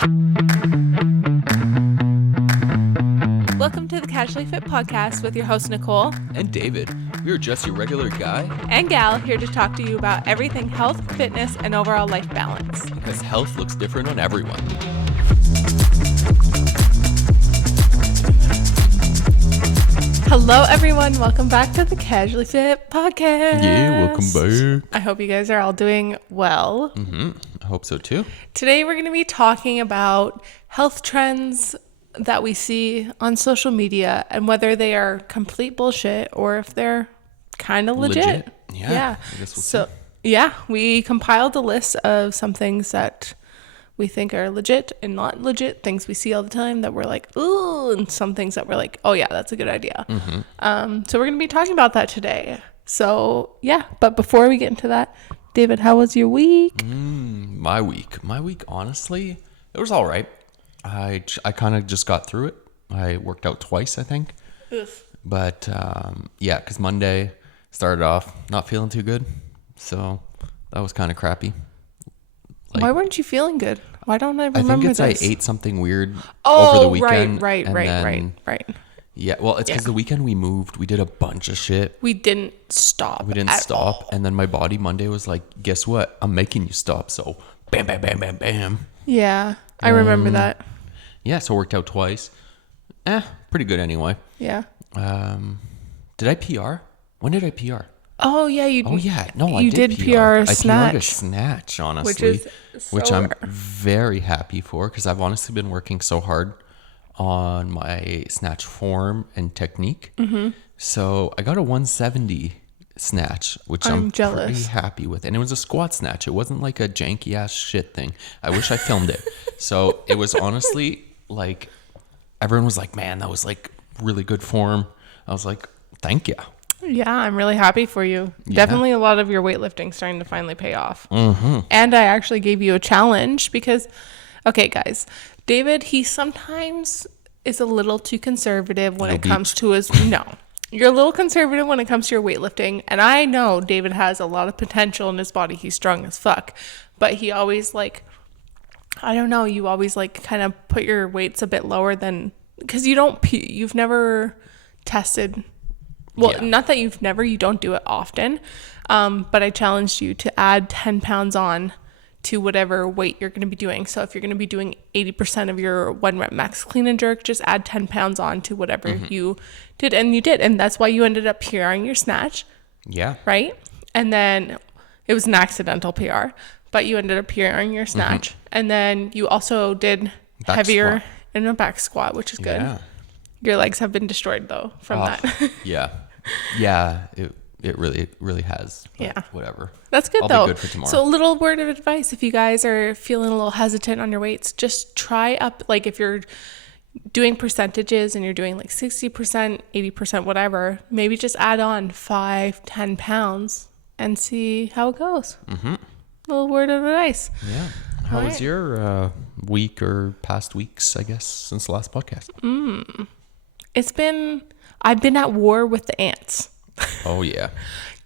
Welcome to the Casually Fit Podcast with your host, Nicole. And David. We are just your regular guy. And gal here to talk to you about everything health, fitness, and overall life balance. Because health looks different on everyone. Hello, everyone. Welcome back to the Casually Fit Podcast. Yeah, welcome back. I hope you guys are all doing well. I hope so too. Today, we're going to be talking about health trends that we see on social media and whether they are complete bullshit or if they're kind of legit. Yeah. I guess we'll see. Yeah, we compiled a list of some things that we think are legit and not legit, things we see all the time that we're like, ooh, and some things that we're like, oh yeah, that's a good idea. So we're going to be talking about that today. So yeah, but before we get into that, David, how was your week? My week, honestly, it was all right. I kind of just got through it. I worked out twice, I think. But yeah, because Monday started off not feeling too good. So that was kind of crappy. Why weren't you feeling good? Why don't I remember I think it's this? I ate something weird Oh, over the weekend. right. Yeah, well, it's because the weekend we moved. We did a bunch of shit. We didn't stop. All. And then my body Monday was like, guess what? I'm making you stop. So bam, bam, bam, bam, bam. Yeah, I remember that. Yeah, so worked out twice. Pretty good anyway. Yeah. Did I PR? When did I PR? Oh yeah, you. Oh yeah, no, you I did PR I snatch. PR'd a snatch, honestly, which I'm very happy for because I've honestly been working so hard on my snatch form and technique. So I got a 170 snatch, which I'm jealous. pretty happy with, and it was a squat snatch. It wasn't like a janky ass shit thing. I wish I filmed it. So it was honestly like everyone was like, "Man, that was like really good form." I was like, "Thank you." Yeah, I'm really happy for you. Yeah. Definitely a lot of your weightlifting starting to finally pay off. And I actually gave you a challenge because, okay, guys, David, he sometimes is a little too conservative when it comes to his, no, you're a little conservative when it comes to your weightlifting. And I know David has a lot of potential in his body. He's strong as fuck, but he always like, I don't know, you always like kind of put your weights a bit lower than, because you've never tested. Well, Yeah. Not that you don't do it often, but I challenged you to add 10 pounds on to whatever weight you're going to be doing. So if you're going to be doing 80% of your 1 rep max clean and jerk, just add 10 pounds on to whatever you did. And you did. And that's why you ended up PRing your snatch. Yeah. Right? And then it was an accidental PR, but you ended up PRing your snatch. And then you also did Back heavier squat. in a back squat, which is good. Yeah. Your legs have been destroyed though from that. Yeah, it really has. Yeah. Whatever. That's good I'll though. be good for tomorrow. So a little word of advice, if you guys are feeling a little hesitant on your weights, just try up, like if you're doing percentages and you're doing like 60%, 80%, whatever, maybe just add on 5-10 pounds and see how it goes. Little word of advice. Yeah. How All was right. your week or past weeks, I guess, since the last podcast? I've been at war with the ants. Oh, yeah.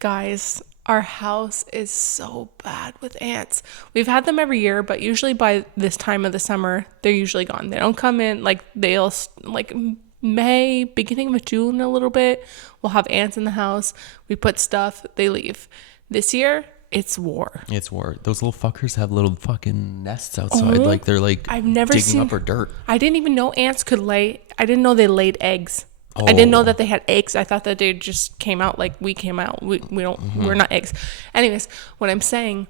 Guys, our house is so bad with ants. We've had them every year, but usually by this time of the summer, they're usually gone. They don't come in, like they'll like May, beginning of June a little bit. We'll have ants in the house. We put stuff, they leave. This year, it's war. It's war. Those little fuckers have little fucking nests outside. Like they're like I've never digging seen up our dirt. I didn't even know ants could lay. I didn't know they laid eggs. I didn't know that they had eggs. I thought that they just came out like we came out. We don't. We're not eggs. Anyways, what I'm saying,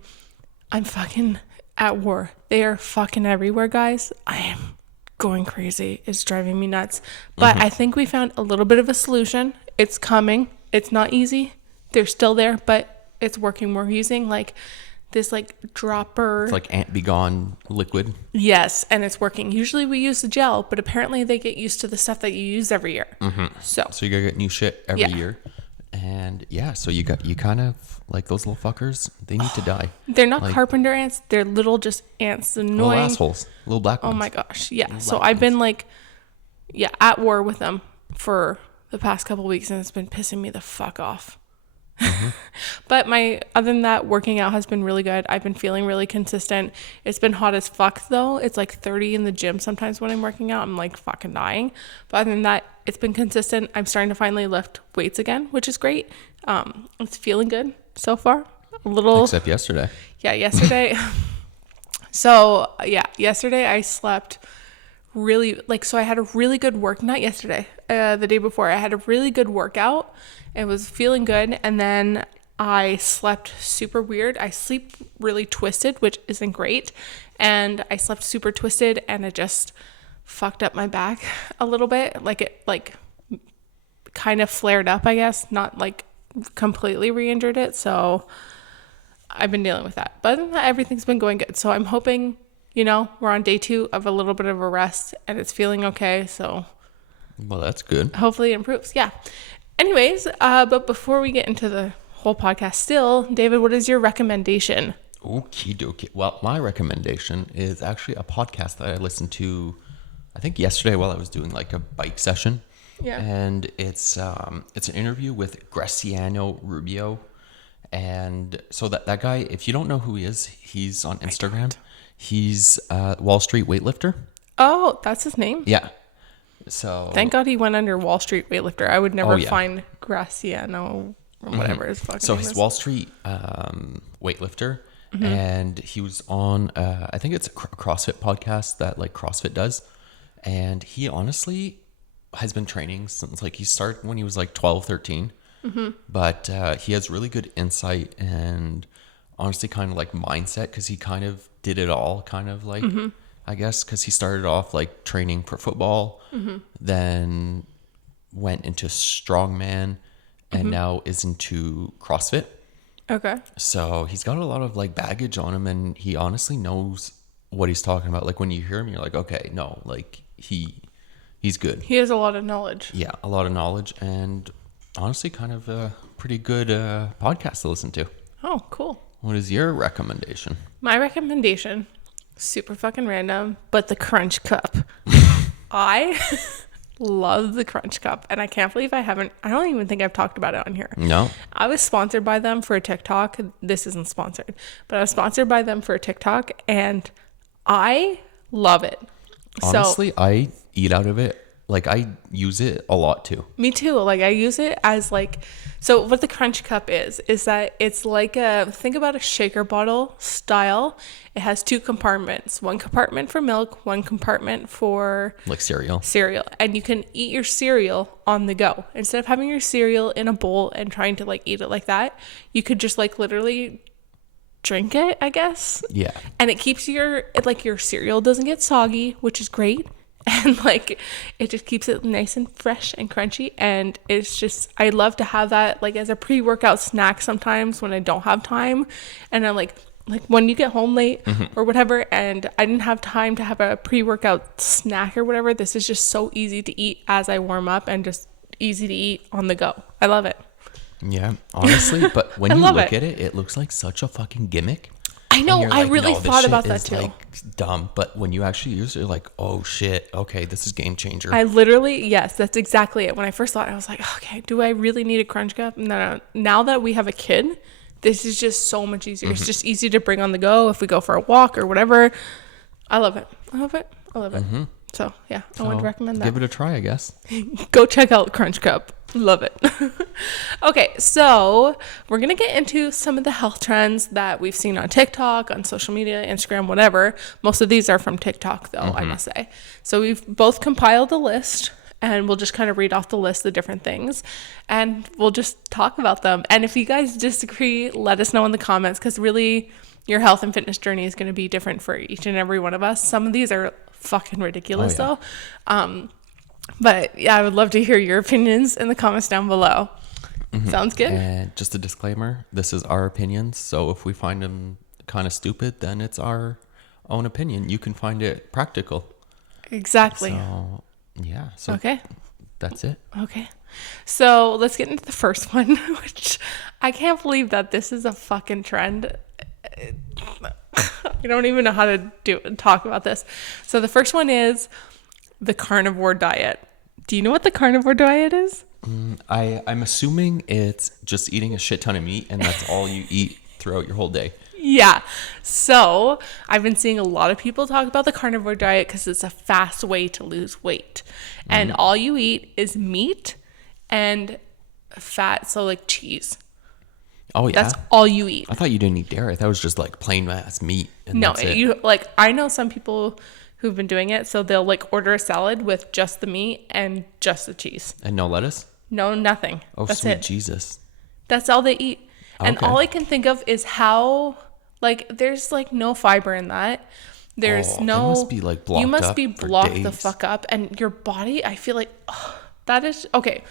I'm fucking at war. They are fucking everywhere, guys. I am going crazy. It's driving me nuts. But I think we found a little bit of a solution. It's coming. It's not easy. They're still there, but it's working. We're using like this like dropper. It's like Ant Be Gone liquid. Yes, and it's working. Usually we use the gel, but apparently they get used to the stuff that you use every year. So So you gotta get new shit every year. And yeah, so you kind of like those little fuckers, they need to die. they're not carpenter ants. They're little just ants. Annoying. Little assholes. Little black ones. Oh my gosh. Yeah. So I've been like, at war with them for the past couple weeks, and it's been pissing me the fuck off. But other than that, working out has been really good. I've been feeling really consistent. It's been hot as fuck though. It's like 30 in the gym sometimes when I'm working out. I'm like fucking dying. But other than that, it's been consistent. I'm starting to finally lift weights again, which is great. It's feeling good so far. A little, except yesterday. yeah, yesterday. So yeah, yesterday I slept really so I had a really good not yesterday, the day before I had a really good workout. It was feeling good, and then I slept super weird. I sleep really twisted, which isn't great, and I slept super twisted, and it just fucked up my back a little bit. It kind of flared up, I guess, not completely re-injured it. So I've been dealing with that, but everything's been going good. So I'm hoping, we're on day 2 of a little bit of a rest, and it's feeling okay. So Well, that's good. hopefully it improves. Yeah. Anyways, but before we get into the whole podcast still, David, what is your recommendation? Okie dokie. Well, my recommendation is actually a podcast that I listened to, I think yesterday while I was doing a bike session. Yeah. And it's an interview with Graciano Rubio. And so that guy, if you don't know who he is, he's on Instagram. He's a Wall Street weightlifter. Oh, that's his name? Yeah. So Thank God he went under Wall Street weightlifter. I would never yeah. find Graciano or whatever his fucking So name he's is. Wall Street weightlifter, and he was on I think it's a CrossFit podcast that CrossFit does, and he honestly has been training since he started when he was 12, 13. But he has really good insight and honestly kind of mindset, because he kind of did it all, kind of I guess, because he started off training for football, then went into strongman, and now is into CrossFit. Okay. So he's got a lot of baggage on him, and he honestly knows what he's talking about. When you hear him, you're like, okay, no, he's good. He has a lot of knowledge. Yeah, a lot of knowledge, and honestly kind of a pretty good podcast to listen to. Oh, cool. What is your recommendation? My recommendation, super fucking random, but the Crunch Cup. I love the Crunch Cup, and I can't believe I don't even think I've talked about it on here. No. I was sponsored by them for a TikTok. This isn't sponsored, but I was sponsored by them for a TikTok, and I love it. Honestly, I eat out of it. I use it a lot too. Me too. I use it as so what the Crunch Cup is that it's think about a shaker bottle style. It has 2 compartments, one compartment for milk, one compartment for Cereal. And you can eat your cereal on the go. Instead of having your cereal in a bowl and trying to eat it like that, you could just literally drink it, I guess. Yeah. And it keeps your cereal doesn't get soggy, which is great. And it just keeps it nice and fresh and crunchy, and it's just, I love to have that as a pre-workout snack sometimes when I don't have time, and I'm like when you get home late or whatever, and I didn't have time to have a pre-workout snack or whatever, this is just so easy to eat as I warm up and just easy to eat on the go. I love it. Yeah, honestly, but when you look at it, it looks like such a fucking gimmick. I know. I really thought about that too. too. Dumb, but when you actually use it, you're like, oh shit, okay, this is game changer. I literally, yes, that's exactly it. When I first thought, I was like, okay, do I really need a Crunch Cup? No. Now that we have a kid, this is just so much easier. It's just easy to bring on the go if we go for a walk or whatever. I love it. So yeah, I wanted to recommend that. Give it a try, I guess. Go check out Crunch Cup. Love it. Okay, so we're going to get into some of the health trends that we've seen on TikTok, on social media, Instagram, whatever. Most of these are from TikTok, though, I must say. So we've both compiled a list, and we'll just kind of read off the list of different things, and we'll just talk about them. And if you guys disagree, let us know in the comments, because really, your health and fitness journey is going to be different for each and every one of us. Some of these are fucking ridiculous, though. But yeah, I would love to hear your opinions in the comments down below. Sounds good. And just a disclaimer, this is our opinions. So if we find them kind of stupid, then it's our own opinion. You can find it practical. Exactly. So, yeah. So okay. That's it. Okay. So let's get into the first one, which I can't believe that this is a fucking trend. I don't even know how to talk about this. So the first one is the carnivore diet. Do you know what the carnivore diet is? I'm assuming it's just eating a shit ton of meat and that's all you eat throughout your whole day. Yeah. So I've been seeing a lot of people talk about the carnivore diet because it's a fast way to lose weight. And all you eat is meat and fat, so like cheese. Oh yeah. That's all you eat. I thought you didn't eat dairy. I thought it was just like plain ass meat. And No, that's it. you like I know some people who've been doing it, so they'll like order a salad with just the meat and just the cheese. And no lettuce? No, nothing. Oh, That's sweet it. Jesus. That's all they eat. And Okay. all I can think of is how like there's like no fiber in that. There's Oh, they no must be, like, blocked you must up be for blocked the days. fuck up, and your body, I feel like that is okay.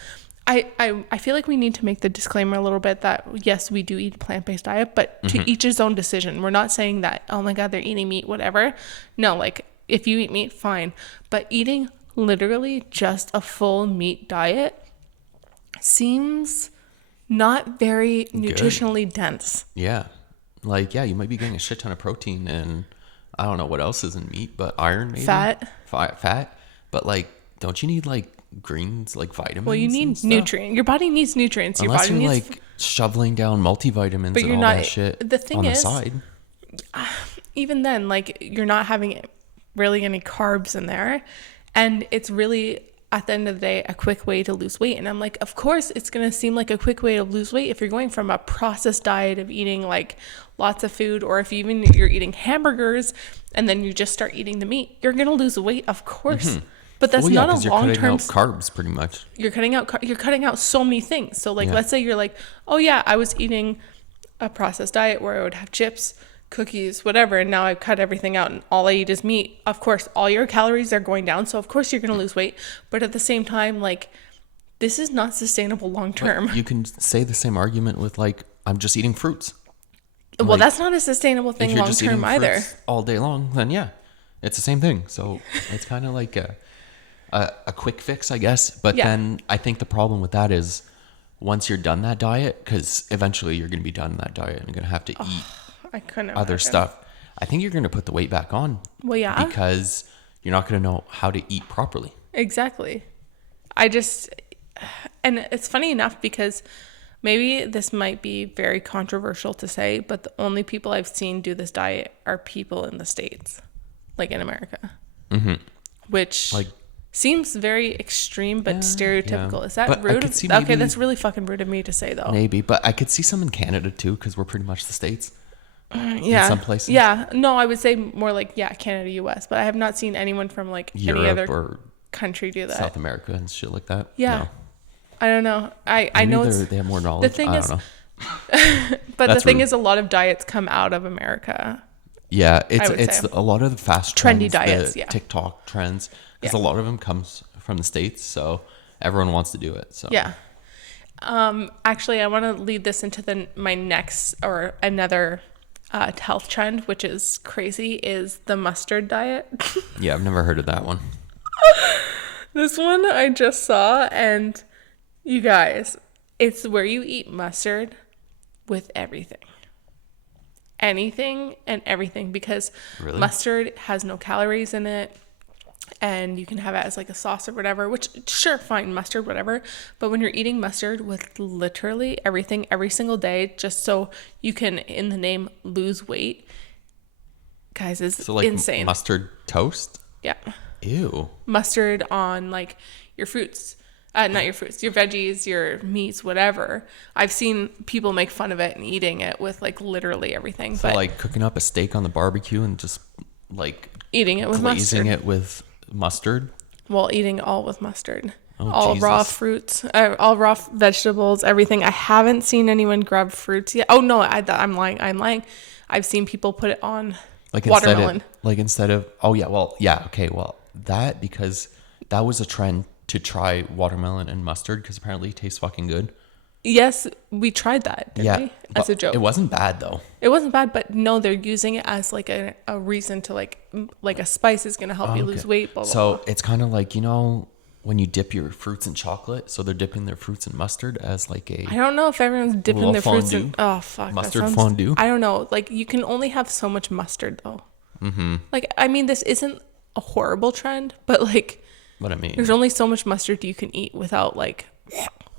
I feel like we need to make the disclaimer a little bit that yes, we do eat a plant-based diet, but Mm-hmm. to each his own decision. We're not saying that, oh my God, they're eating meat, whatever. No, like if you eat meat, fine. But eating literally just a full meat diet seems not very nutritionally dense. Yeah. Like, yeah, you might be getting a shit ton of protein and I don't know what else is in meat, but iron maybe. Fat. Fat. But like, don't you need like greens, like vitamins? Well, you and need stuff? nutrient. Your body needs nutrients. Your Unless body you're needs like shoveling down multivitamins But and you're all not- that shit the thing on is- the side. even then, like you're not having really any carbs in there, and it's really at the end of the day a quick way to lose weight. And I'm like, of course it's gonna seem like a quick way to lose weight if you're going from a processed diet of eating like lots of food, or if even you're eating hamburgers and then you just start eating the meat, you're gonna lose weight, of course. But that's Well, yeah, not 'cause a you're cutting long-term out carbs pretty much. you're cutting out so many things. So like Yeah. let's say you're like, oh yeah, I was eating a processed diet where I would have chips, cookies, whatever, and now I've cut everything out and all I eat is meat. Of course all your calories are going down, so of course you're going to lose weight, but at the same time, like, this is not sustainable long term. You can say the same argument with like, I'm just eating fruits. Well, like, that's not a sustainable If thing you're long just term eating either. fruits all day long, then yeah, it's the same thing. So it's kind of like a quick fix, I guess. But Yeah. then I think the problem with that is once you're done that diet, because eventually you're going to be done that diet and you're going to have to eat I couldn't other imagine. stuff. I think you're going to put the weight back on. Well, yeah. Because you're not going to know how to eat properly. Exactly. And it's funny enough because maybe this might be very controversial to say, but the only people I've seen do this diet are people in the States, like in America, which Like- seems very extreme but stereotypical. yeah. Is that But I rude? could see Okay, maybe- that's really fucking rude of me to say though. Maybe, but I could see some in Canada too, because we're pretty much the States. Yeah. some places. Yeah. No, I would say more like, yeah, Canada, US, but I have not seen anyone from like any Europe other or country do that. South America and shit like that. Yeah. No. I don't know. I Maybe know it's they have more knowledge. thing I is- don't know. but the That's thing rude. is a lot of diets come out of America. Yeah, would it's say. a lot of the fast Trendy trends, diets, the yeah. TikTok trends, because Yeah. a lot of them comes from the States, so everyone wants to do it. So Yeah. Actually, I want to lead this into my next or another health trend, which is crazy, is the mustard diet. yeah, I've never heard of that one. This one I just saw, and you guys, it's where you eat mustard with everything. Anything and everything, because Really? mustard has no calories in it. And you can have it as like a sauce or whatever, which sure, fine, mustard, whatever. But when you're eating mustard with literally everything every single day, just so you can, in the name, lose weight, guys, is So like insane. mustard toast. Yeah. Ew. Mustard on like your fruits. Not your fruits, your veggies, your meats, whatever. I've seen people make fun of it and eating it with like literally everything. So but like cooking up a steak on the barbecue and just like eating it with glazing mustard. it with mustard. Well, eating all with mustard. Oh, all raw Jesus. fruits, all raw vegetables, everything. I haven't seen anyone grab fruits yet. Oh no, I'm lying. I've seen people put it on Like watermelon. instead of oh yeah, well yeah, okay, well that because that was a trend to try watermelon and mustard because apparently it tastes fucking good. Yes, we tried that, didn't we? As but a joke. It wasn't bad though. It wasn't bad, but no, they're using it as like a reason to like a spice is gonna help you lose Okay. weight. Blah blah. So blah. it's kind of like, you know, when you dip your fruits in chocolate, so they're dipping their fruits in mustard as like a I don't know if everyone's dipping little their fruits in. fondue? Oh fuck, that Mustard sounds- fondue? I don't know. Like you can only have so much mustard though. Mm-hmm. Like I mean, this isn't a horrible trend, but like But I mean, There's only so much mustard you can eat without like.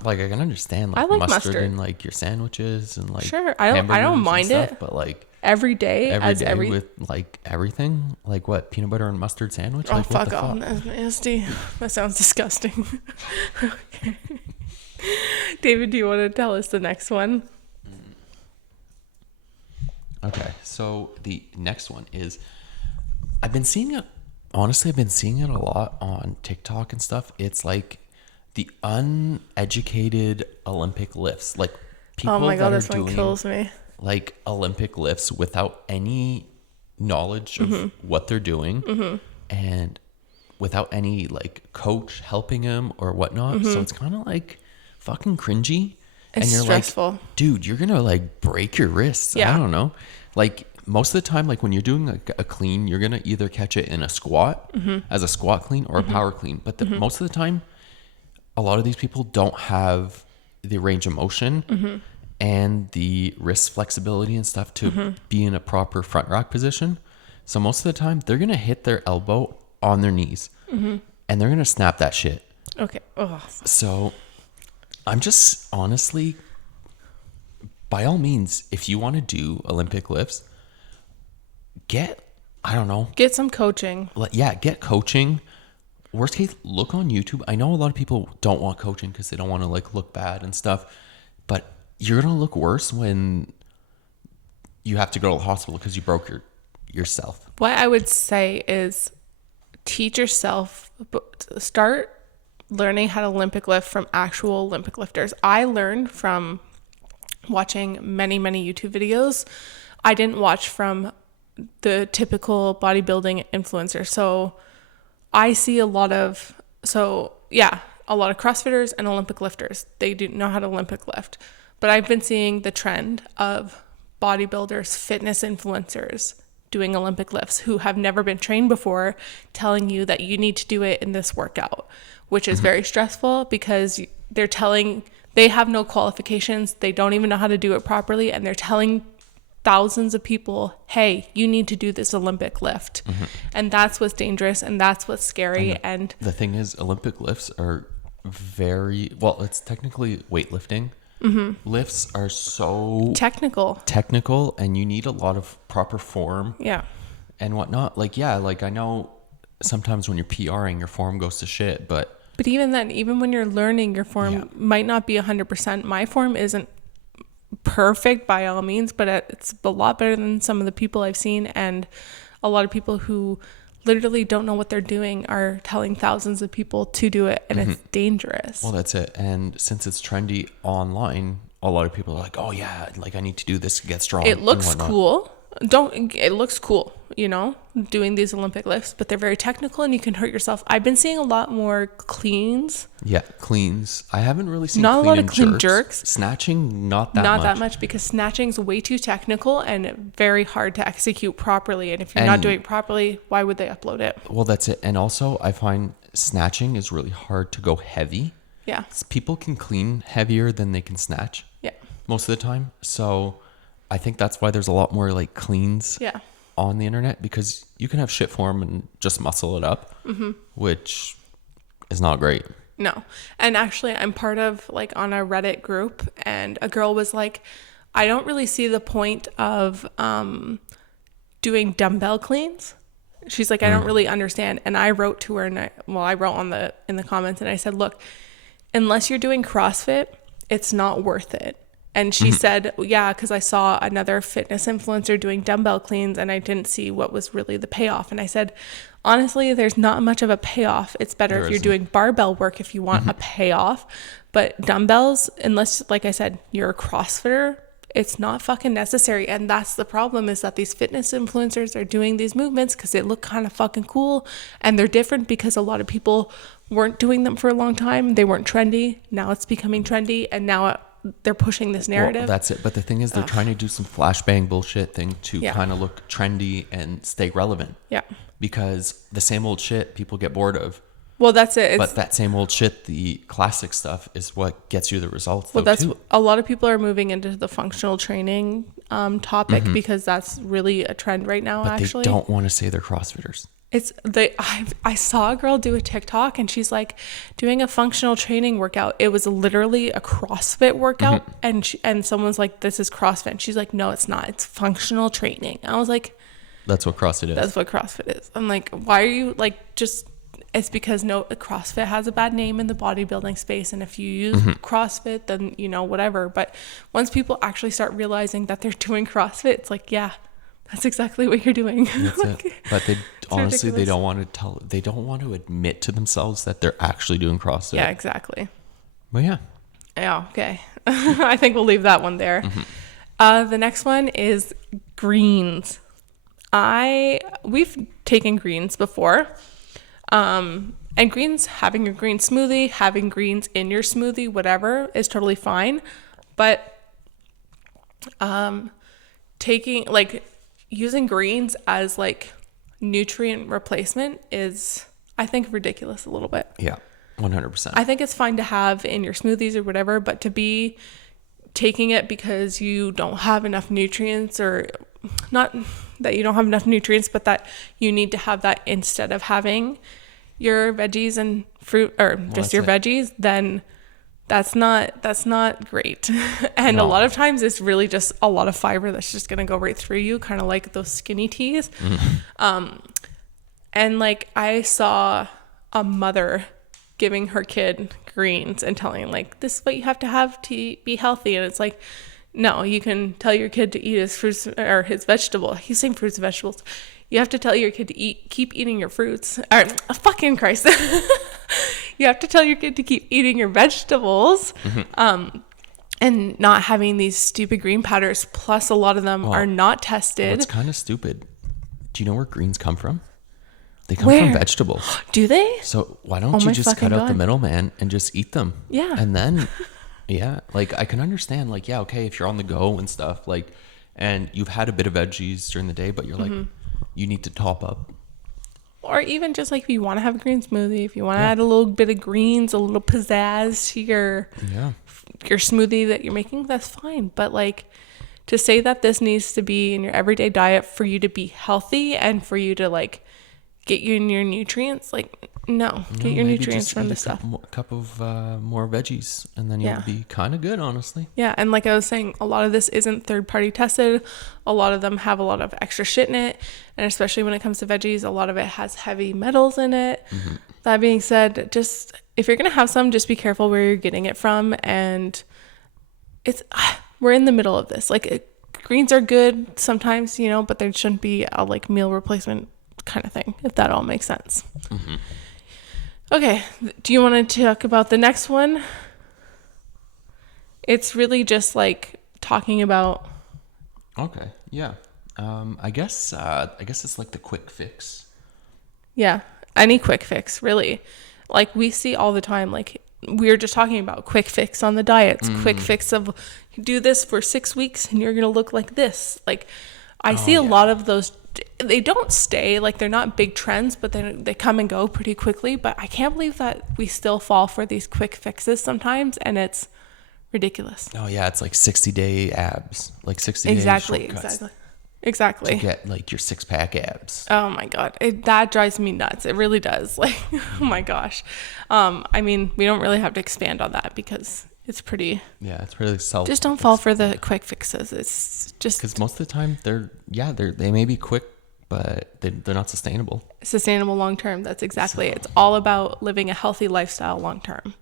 like I can understand I like, like mustard mustard. in like your sandwiches and like Sure, I don't hamburgers mind and stuff, it. but like Every day every day with like everything, like what, peanut butter and mustard sandwich? Oh, Like what fuck the off. fuck? That's nasty. That sounds disgusting. Okay. David, do you want to tell us the next one? Okay, so the next one is, I've been seeing it, honestly, I've been seeing it a lot on TikTok and stuff. It's like the uneducated Olympic lifts. Like people Oh my god, that this are one doing kills me. like Olympic lifts without any knowledge of what they're doing and without any like coach helping them or whatnot. So it's kind of like fucking cringy. It's and you're stressful. like, dude, you're gonna like break your wrists. Yeah. I don't know. Like most of the time, like when you're doing like a clean, you're gonna either catch it in a squat as a squat clean or a power clean. But most of the time, a lot of these people don't have the range of motion and the wrist flexibility and stuff to be in a proper front rack position. So most of the time, they're gonna hit their elbow on their knees and they're gonna snap that shit. Okay. Oh. So I'm just honestly, by all means, if you want to do Olympic lifts, I don't know, Get some coaching. get coaching. Worst case, look on YouTube. I know a lot of people don't want coaching because they don't want to like look bad and stuff, but you're gonna look worse when you have to go to the hospital because you broke yourself. What I would say is teach yourself, start learning how to Olympic lift from actual Olympic lifters. I learned from watching many, many YouTube videos. I didn't watch from the typical bodybuilding influencer. So I see a lot of CrossFitters and Olympic lifters. They do know how to Olympic lift. But I've been seeing the trend of bodybuilders, fitness influencers doing Olympic lifts who have never been trained before, telling you that you need to do it in this workout, which is very stressful because they have no qualifications. They don't even know how to do it properly. And they're telling thousands of people, hey, you need to do this Olympic lift. And that's what's dangerous and that's what's scary. And The thing is, Olympic lifts are it's technically weightlifting. Lifts are so technical and you need a lot of proper form and whatnot. Like, yeah, like I know sometimes when you're PRing, your form goes to shit, but even then, even when you're learning, your form might not be 100%. My form isn't perfect by all means, but it's a lot better than some of the people I've seen. And a lot of people who literally don't know what they're doing are telling thousands of people to do it, and it's dangerous. Well, that's it. And since it's trendy online, a lot of people are like, oh yeah, like I need to do this to get strong. It looks cool. It looks cool, doing these Olympic lifts, but they're very technical and you can hurt yourself. I've been seeing a lot more cleans. Yeah, cleans. I haven't really seen not a lot of clean jerks. Snatching, not that much because snatching's way too technical and very hard to execute properly. And if you're not doing it properly, why would they upload it? Well, that's it. And also, I find snatching is really hard to go heavy. Yeah. People can clean heavier than they can snatch. Yeah. Most of the time. So I think that's why there's a lot more like cleans on the internet, because you can have shit form and just muscle it up, which is not great. No. And actually, I'm part of on a Reddit group, and a girl was like, I don't really see the point of doing dumbbell cleans. She's like, I don't really understand. And I wrote to her, and I wrote in the comments, and I said, look, unless you're doing CrossFit, it's not worth it. And she said, yeah, because I saw another fitness influencer doing dumbbell cleans and I didn't see what was really the payoff. And I said, honestly, there's not much of a payoff. It's better if you're doing barbell work if you want a payoff. But dumbbells, unless, like I said, you're a CrossFitter, it's not fucking necessary. And that's the problem, is that these fitness influencers are doing these movements because they look kind of fucking cool. And they're different because a lot of people weren't doing them for a long time. They weren't trendy. Now it's becoming trendy. And now they're pushing this narrative. Well, that's it. But the thing is, they're trying to do some flashbang bullshit thing to kind of look trendy and stay relevant. Yeah. Because the same old shit people get bored of. Well, that's it. But that same old shit, the classic stuff, is what gets you the results. Well, a lot of people are moving into the functional training topic because that's really a trend right now. But they don't want to say they're CrossFitters. I saw a girl do a TikTok and she's like doing a functional training workout. It was literally a CrossFit workout, and someone's like, "This is CrossFit." And she's like, "No, it's not. It's functional training." I was like, That's what CrossFit is. "That's what CrossFit is." I'm like, "Why are you like just?" It's because CrossFit has a bad name in the bodybuilding space, and if you use CrossFit, then whatever. But once people actually start realizing that they're doing CrossFit, it's like, yeah, that's exactly what you're doing. That's Like, it. But they honestly, they ridiculous. don't want to they don't want to admit to themselves that they're actually doing CrossFit. yeah, exactly. But yeah. Yeah, okay. I think we'll leave that one there. The next one is greens. We've taken greens before. And greens, having a green smoothie, having greens in your smoothie, whatever, is totally fine. But taking using greens as like nutrient replacement is, I think, ridiculous a little bit. Yeah. 100%. I think it's fine to have in your smoothies or whatever, but to be taking it because you don't have enough nutrients, or not that you don't have enough nutrients, but that you need to have that instead of having your veggies and fruit, or just your veggies, then that's not great. And a lot of times it's really just a lot of fiber that's just going to go right through you, kind of like those skinny teas. And like I saw a mother giving her kid greens and telling like, this is what you have to be healthy. And it's like, no, you can tell your kid to eat his fruits or his vegetable. He's saying fruits and vegetables. You have to tell your kid to keep eating your fruits. Or, fucking Christ. You have to tell your kid to keep eating your vegetables. And not having these stupid green powders. Plus, a lot of them are not tested. It's kind of stupid. Do you know where greens come from? They come Where? from vegetables. Do they? So why don't you just cut out the middleman and just eat them? Yeah. And then, yeah, like I can understand, like, yeah, okay, if you're on the go and stuff, like, and you've had a bit of veggies during the day, but you're like, you need to top up. Or even just like if you want to have a green smoothie, if you want to add a little bit of greens, a little pizzazz to your smoothie that you're making, that's fine. But like to say that this needs to be in your everyday diet for you to be healthy and for you to like get you in your nutrients, like no, get your nutrients from the stuff. Cup of more veggies, and then you'll be kind of good, honestly. Yeah, and like I was saying, a lot of this isn't third-party tested. A lot of them have a lot of extra shit in it, and especially when it comes to veggies, a lot of it has heavy metals in it. That being said, just if you're gonna have some, just be careful where you're getting it from. And we're in the middle of this. Like greens are good sometimes, but there shouldn't be a like meal replacement kind of thing, if that all makes sense. Okay, do you want to talk about the next one? It's really just like talking about. Okay, yeah. I guess it's like the quick fix. Yeah, any quick fix, really. Like we see all the time, like we were just talking about quick fix on the diets, quick fix of do this for 6 weeks and you're going to look like this. Like I see a lot of those. They don't stay, like they're not big trends, but they come and go pretty quickly. But I can't believe that we still fall for these quick fixes sometimes, and it's ridiculous. Oh yeah, it's like 60-day abs, like 60-day shortcuts Exactly. to get like your 6-pack abs. Oh my God. That drives me nuts. It really does. Like, oh my gosh. I mean, we don't really have to expand on that because it's pretty. Yeah, it's really Just don't fall for the quick fixes. It's just. Because most of the time they may be quick, but they're not sustainable. Sustainable long term. That's exactly it. It's all about living a healthy lifestyle long term.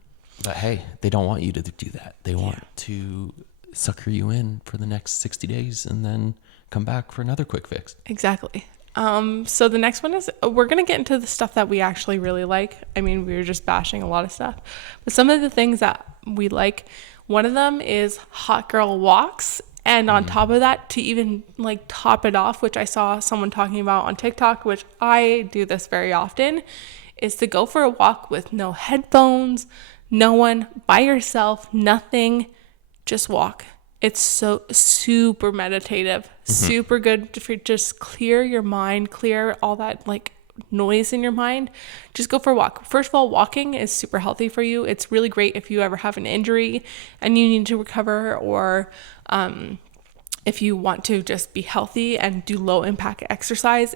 But hey, they don't want you to do that. They want to sucker you in for the next 60 days and then come back for another quick fix. Exactly. So the next one is, we're going to get into the stuff that we actually really like. I mean, we were just bashing a lot of stuff, but some of the things that we like, one of them is hot girl walks. And on top of that, to even like top it off, which I saw someone talking about on TikTok, which I do this very often, is to go for a walk with no headphones, no one, by yourself, nothing, just walk. It's so super meditative, super good to just clear your mind, clear all that like noise in your mind. Just go for a walk. First of all, walking is super healthy for you. It's really great if you ever have an injury and you need to recover, or if you want to just be healthy and do low impact exercise,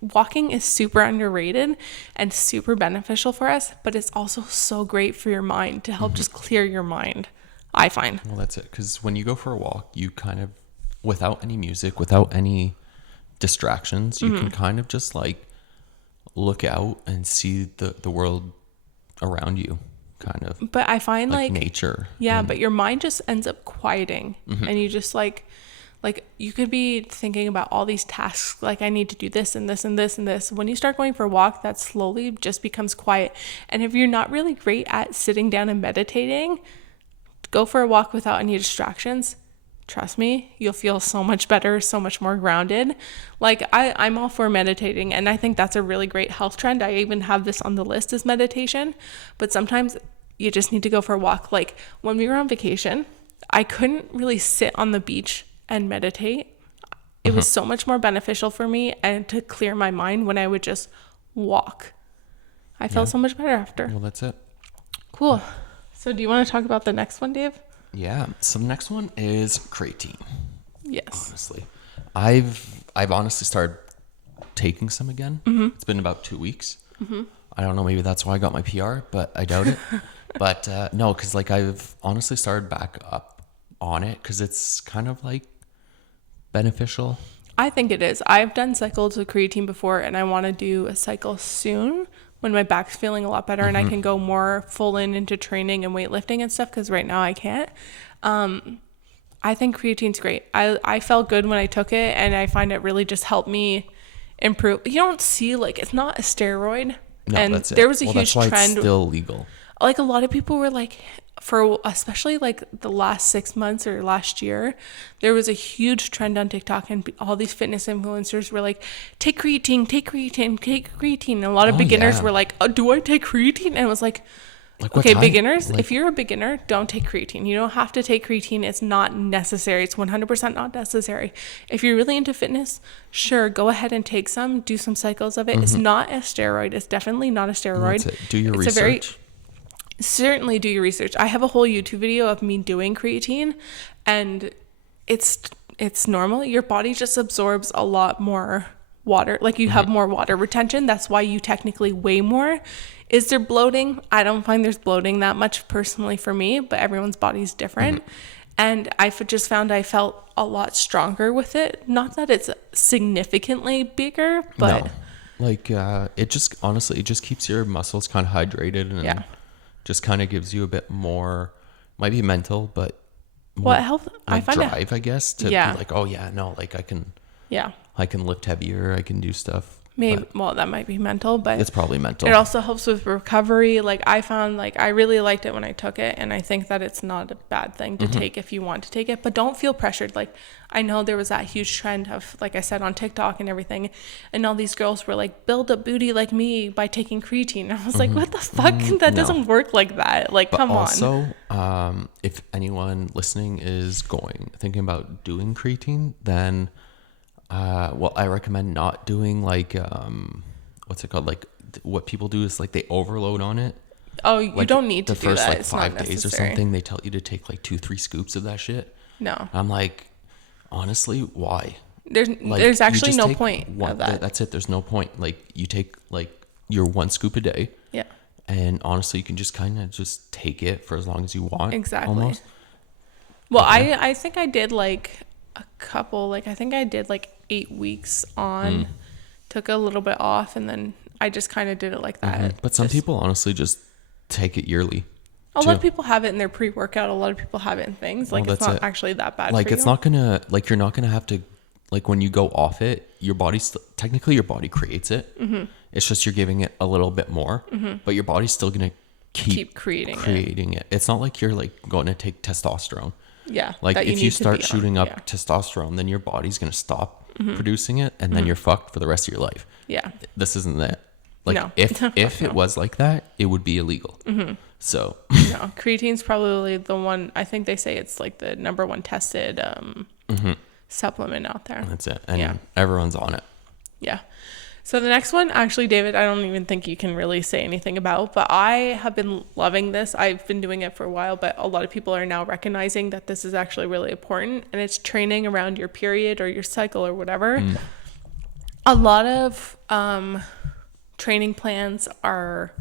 walking is super underrated and super beneficial for us, but it's also so great for your mind to help just clear your mind, I find. Well, that's it. Because when you go for a walk, you kind of, without any music, without any distractions, you can kind of just like look out and see the world around you, kind of. But I find like nature. Yeah, but your mind just ends up quieting, and you just like you could be thinking about all these tasks, like I need to do this and this and this and this. When you start going for a walk, that slowly just becomes quiet. And if you're not really great at sitting down and meditating, go for a walk without any distractions. Trust me, you'll feel so much better, so much more grounded. Like I'm all for meditating, and I think that's a really great health trend. I even have this on the list as meditation, but sometimes you just need to go for a walk. Like when we were on vacation, I couldn't really sit on the beach and meditate. It was so much more beneficial for me and to clear my mind when I would just walk. I felt so much better after. Well, that's it. Cool. So do you want to talk about the next one, Dave? Yeah. So the next one is creatine. Yes. Honestly, I've honestly started taking some again. It's been about 2 weeks. I don't know, maybe that's why I got my PR, but I doubt it. But no, because like I've honestly started back up on it because it's kind of like beneficial. I think it is. I've done cycles of creatine before, and I want to do a cycle soon when my back's feeling a lot better and I can go more full into training and weightlifting and stuff, because right now I can't. I think creatine's great. I felt good when I took it, and I find it really just helped me improve. You don't see, like, it's not a steroid. No, and that's it. there was a Well, huge that's why trend. it's still legal. Like a lot of people were like, for especially like the last 6 months or last year, there was a huge trend on TikTok, and all these fitness influencers were like, take creatine, take creatine, take creatine. And a lot of beginners were like, oh, do I take creatine? And it was like okay, beginners, if you're a beginner, don't take creatine. You don't have to take creatine. It's not necessary. It's 100% not necessary. If you're really into fitness, sure, go ahead and take some, do some cycles of it. It's not a steroid. It's definitely not a steroid. That's it. Do your research. Certainly do your research. I have a whole YouTube video of me doing creatine, and it's normal. Your body just absorbs a lot more water. Like you have more water retention. That's why you technically weigh more. Is there bloating? I don't find there's bloating that much personally for me, but everyone's body's different. And I just found I felt a lot stronger with it. Not that it's significantly bigger, but no. Like it just honestly, it just keeps your muscles kind of hydrated, and just kind of gives you a bit more, might be mental, but more, health, like, I find drive, I guess, to be like, oh yeah, no, like I can lift heavier, I can do stuff. Maybe, well, that might be mental, but it's probably mental. It also helps with recovery. Like I found, like I really liked it when I took it, and I think that it's not a bad thing to take if you want to take it, but don't feel pressured. Like I know there was that huge trend of, like I said, on TikTok and everything, and all these girls were like, build a booty like me by taking creatine. And I was like, what the fuck? That doesn't work like that. Like, but come also, on. If anyone listening is thinking about doing creatine, then well, I recommend not doing like what's it called? Like what people do is like they overload on it. Oh, you like don't need to do first that. Like it's 5 not days or necessary. something. They tell you to take like 2-3 scoops of that shit. No. I'm like, honestly, why? There's actually no point of that. That's it. There's no point. Like you take like your 1 scoop a day. Yeah. And honestly, you can just kind of just take it for as long as you want. Exactly. Almost. Well, I think I did like a couple, like I think I did like 8 weeks on, took a little bit off, and then I just kind of did it like that. But some people honestly just take it yearly. A lot of people have it in their pre-workout. A lot of people have it in things. Like it's not actually that bad. Like for it's you. not gonna, like you're not gonna have to, like when you go off it, your body technically your body creates it. It's just you're giving it a little bit more, but your body's still gonna keep creating it. It's not like you're like going to take testosterone. Yeah. Like if you start shooting up testosterone, then your body's gonna stop producing it, and then you're fucked for the rest of your life. Yeah. This isn't that. Like No. if it was like that, it would be illegal. So no, creatine's probably the one. I think they say it's like the number one tested supplement out there. That's it, and everyone's on it. Yeah. So the next one, actually, David, I don't even think you can really say anything about, but I have been loving this. I've been doing it for a while, but a lot of people are now recognizing that this is actually really important, and it's training around your period or your cycle or whatever. A lot of training plans are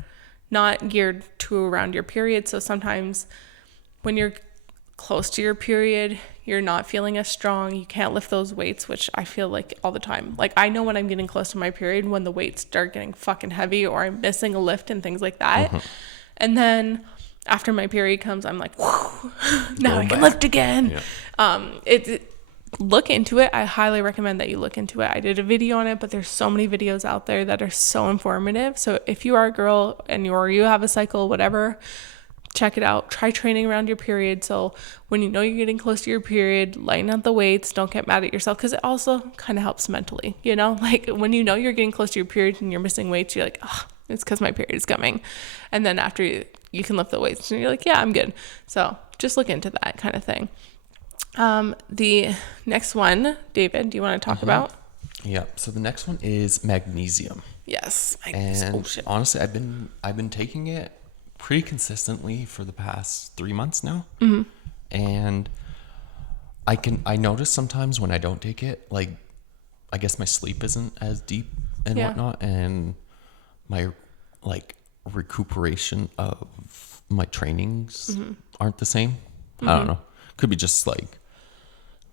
not geared to around your period. So sometimes when you're close to your period, you're not feeling as strong. You can't lift those weights, which I feel like all the time. Like I know when I'm getting close to my period when the weights start getting fucking heavy or I'm missing a lift and things like that. And then after my period comes, I'm like, whew, now I can lift again. Look into it. I highly recommend that you look into it. I did a video on it, but there's so many videos out there that are so informative. So if you are a girl and you have a cycle, whatever, check it out. Try training around your period. So when you know you're getting close to your period, lighten up the weights. Don't get mad at yourself, because it also kind of helps mentally, you know, like when you know you're getting close to your period and you're missing weights, you're like, oh, it's because my period is coming. And then after you can lift the weights and you're like, yeah, I'm good. So just look into that kind of thing. The next one, David, do you want to talk about? Yeah. So the next one is magnesium. Yes. And honestly, I've been taking it pretty consistently for the past 3 months now. And I notice sometimes when I don't take it, like, I guess my sleep isn't as deep and whatnot. And my like recuperation of my trainings aren't the same. I don't know. Could be just like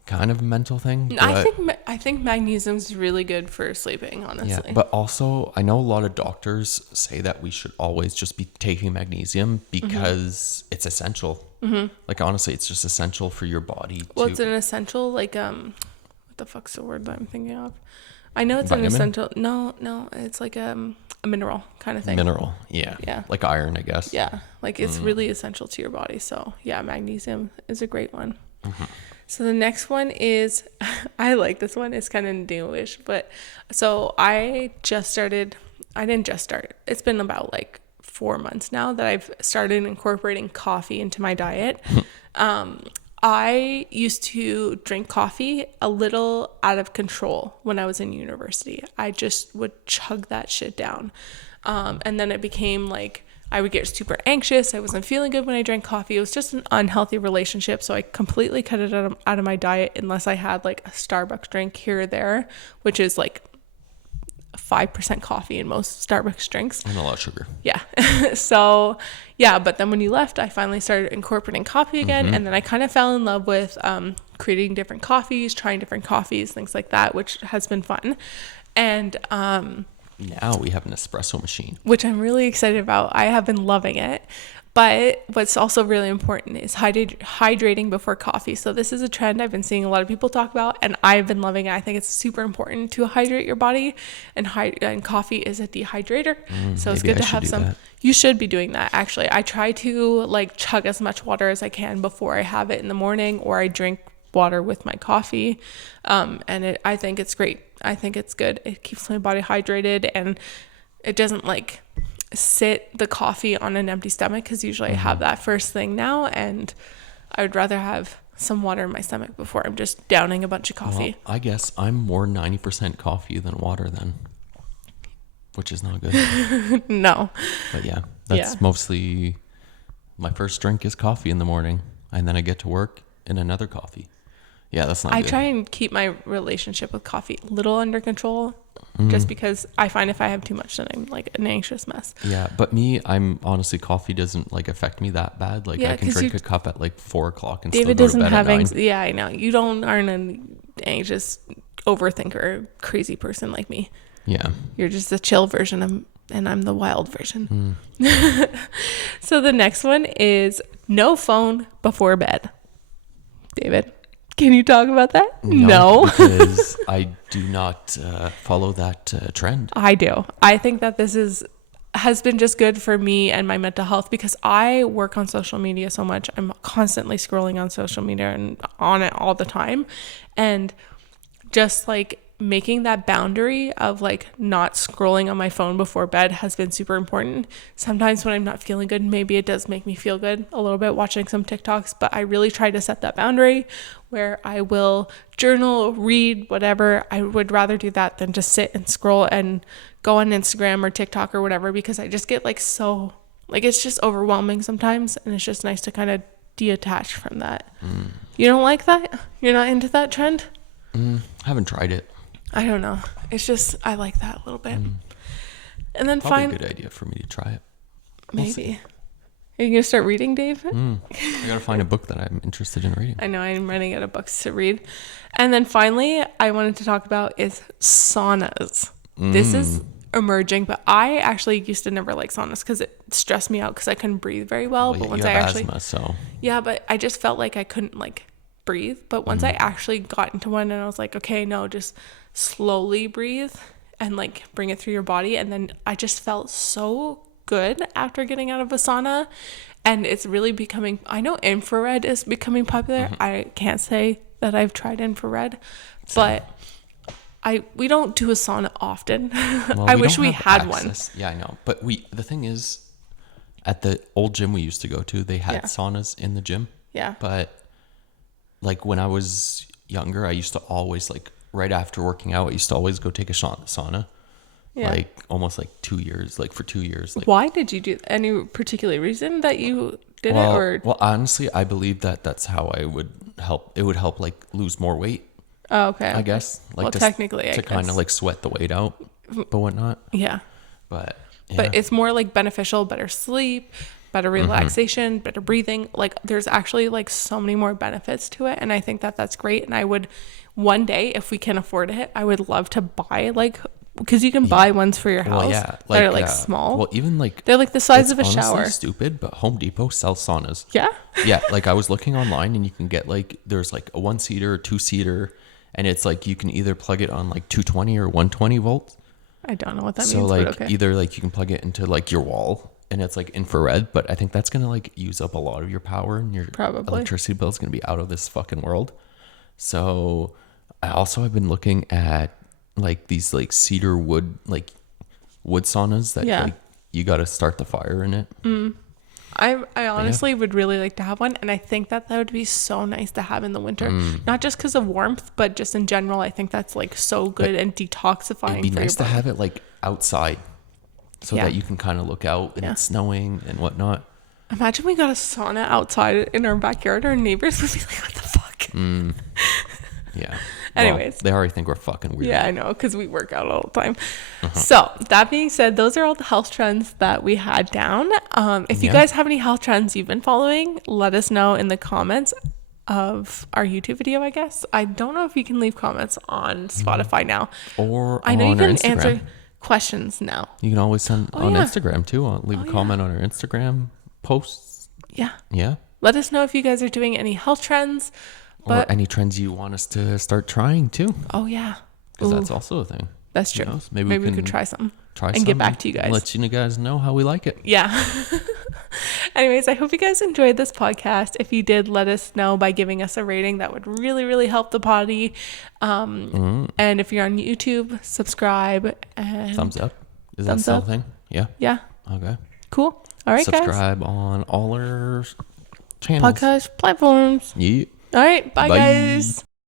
kind of a mental thing. But I think magnesium is really good for sleeping, honestly. yeah, but also I know a lot of doctors say that we should always just be taking magnesium because it's essential. Like honestly, it's just essential for your body. Well, it's an essential, like what the fuck's the word that I'm thinking of? I know it's an essential. No, it's like a mineral kind of thing. Mineral, yeah, like iron, I guess. Yeah, like it's really essential to your body. So yeah, magnesium is a great one. So the next one is, I like this one. It's kind of newish, but so I didn't just start. It's been about like 4 months now that I've started incorporating coffee into my diet. I used to drink coffee a little out of control when I was in university. I just would chug that shit down. And then it became like, I would get super anxious. I wasn't feeling good when I drank coffee. It was just an unhealthy relationship. So I completely cut it out of my diet unless I had like a Starbucks drink here or there, which is like 5% coffee in most Starbucks drinks. And a lot of sugar. Yeah. So yeah, but then when you left, I finally started incorporating coffee again. And then I kind of fell in love with creating different coffees, trying different coffees, things like that, which has been fun. And now we have an espresso machine, which I'm really excited about. I have been loving it. But what's also really important is hydrating before coffee. So this is a trend I've been seeing a lot of people talk about, and I've been loving it. I think it's super important to hydrate your body, and coffee is a dehydrator. So it's good to have some. That. You should be doing that, actually. I try to like chug as much water as I can before I have it in the morning, or I drink water with my coffee. And I think it's great. I think it's good. It keeps my body hydrated, and it doesn't like sit the coffee on an empty stomach, because usually I have that first thing now, and I would rather have some water in my stomach before I'm just downing a bunch of coffee. Well, I guess I'm more 90% coffee than water then, which is not good. No. But yeah, that's mostly my first drink is coffee in the morning, and then I get to work and another coffee. Yeah, that's not good. I try and keep my relationship with coffee a little under control, just because I find if I have too much, then I'm like an anxious mess. Yeah, but I'm honestly, coffee doesn't like affect me that bad. Like I can drink a cup at like 4 o'clock and David still go to bed doesn't have at 9. Yeah, I know. You aren't an anxious overthinker, crazy person like me. Yeah. You're just the chill version and I'm the wild version. So the next one is no phone before bed. David, can you talk about that? No. Because I do not follow that trend. I do. I think that this has been just good for me and my mental health, because I work on social media so much. I'm constantly scrolling on social media and on it all the time. And just like making that boundary of like not scrolling on my phone before bed has been super important. Sometimes when I'm not feeling good, maybe it does make me feel good a little bit watching some TikToks, but I really try to set that boundary where I will journal, read, whatever. I would rather do that than just sit and scroll and go on Instagram or TikTok or whatever, because I just get like so, like, it's just overwhelming sometimes, and it's just nice to kind of detach from that. You don't like that? You're not into that trend? I haven't tried it. I don't know. It's just, I like that a little bit. And then Probably a good idea for me to try it. Maybe. Are you going to start reading, Dave? I gotta find a book that I'm interested in reading. I know, I'm running out of books to read. And then finally, I wanted to talk about is saunas. This is emerging, but I actually used to never like saunas because it stressed me out because I couldn't breathe very well. But once I actually, asthma, so yeah, but I just felt like I couldn't like breathe. But once I actually got into one and I was like, okay, no, just slowly breathe and like bring it through your body. And then I just felt so good after getting out of a sauna. And it's really becoming, I know infrared is becoming popular. I can't say that I've tried infrared, but we don't do a sauna often. Well, I wish we had one. Yeah, I know. But the thing is, at the old gym we used to go to, they had saunas in the gym. Yeah. But like when I was younger, I used to always like right after working out, I used to always go take a sauna. Yeah. Like almost like 2 years, like for 2 years. Like, why did you do that? Any particular reason that you did it, or? Well, honestly, I believe that that's how I would help. It would help like lose more weight. Oh, okay. I guess. Like well, technically, to kind of like sweat the weight out, but whatnot. Yeah. But yeah. But it's more like beneficial, better sleep, better relaxation, better breathing. Like there's actually like so many more benefits to it. And I think that that's great. And I would one day, if we can afford it, I would love to buy like, because you can buy ones for your house that are like small. Well, even like they're like the size of a shower. Stupid, but Home Depot sells saunas. Yeah. Yeah. Like I was looking online and you can get like, there's like a 1-seater, 2-seater. And it's like you can either plug it on like 220 or 120 volts. I don't know what that means. So like but okay. either like you can plug it into like your wall and it's like infrared, but I think that's gonna like use up a lot of your power and your electricity bill is gonna be out of this fucking world. So I also have been looking at like these like cedar wood like wood saunas that like you got to start the fire in it. I honestly would really like to have one, and I think that would be so nice to have in the winter, not just because of warmth, but just in general. I think that's like so good and detoxifying. It'd be nice to have it like outside, so that you can kind of look out and it's snowing and whatnot. Imagine we got a sauna outside in our backyard. Our neighbors would be like, "What the fuck?" Yeah. Anyways, they already think we're fucking weird. Yeah, I know, because we work out all the time. So that being said, those are all the health trends that we had down. If you guys have any health trends you've been following, let us know in the comments of our YouTube video, I guess. I don't know if you can leave comments on Spotify now. Or I know on you can Instagram. answer questions now. You can always send on Instagram too. Leave a comment on our Instagram posts. Yeah. Yeah. Let us know if you guys are doing any health trends. Or any trends you want us to start trying too. Oh, yeah. Because that's also a thing. That's true. Maybe we could try something. And get back to you guys. Let you guys know how we like it. Yeah. Anyways, I hope you guys enjoyed this podcast. If you did, let us know by giving us a rating. That would really, really help the potty. And if you're on YouTube, subscribe. And thumbs up. Is that still a thing? Yeah. Yeah. Okay. Cool. All right, subscribe on all our channels. Podcast platforms. Yeah. All right. Bye, guys.